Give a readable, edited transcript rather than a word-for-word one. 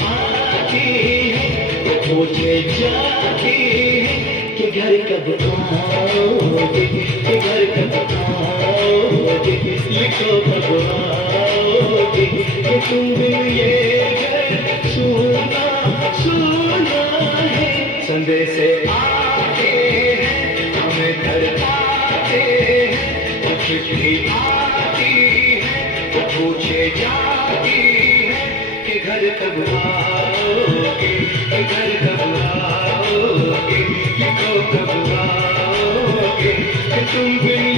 आती है वो पूछे जाती है कि घर कब आओगे, कि घर कब आओगे, लिखो कब आओगे, कि तुम बिन ये घर सुना सुना है। संदेशे आते हैं हमें तड़पाते हैं, वो चिट्ठी आती है वो पूछे जाती है कि घर कब आओगे, कि घर कब आओगे, लिखो कब आओगे, कि तुम बिन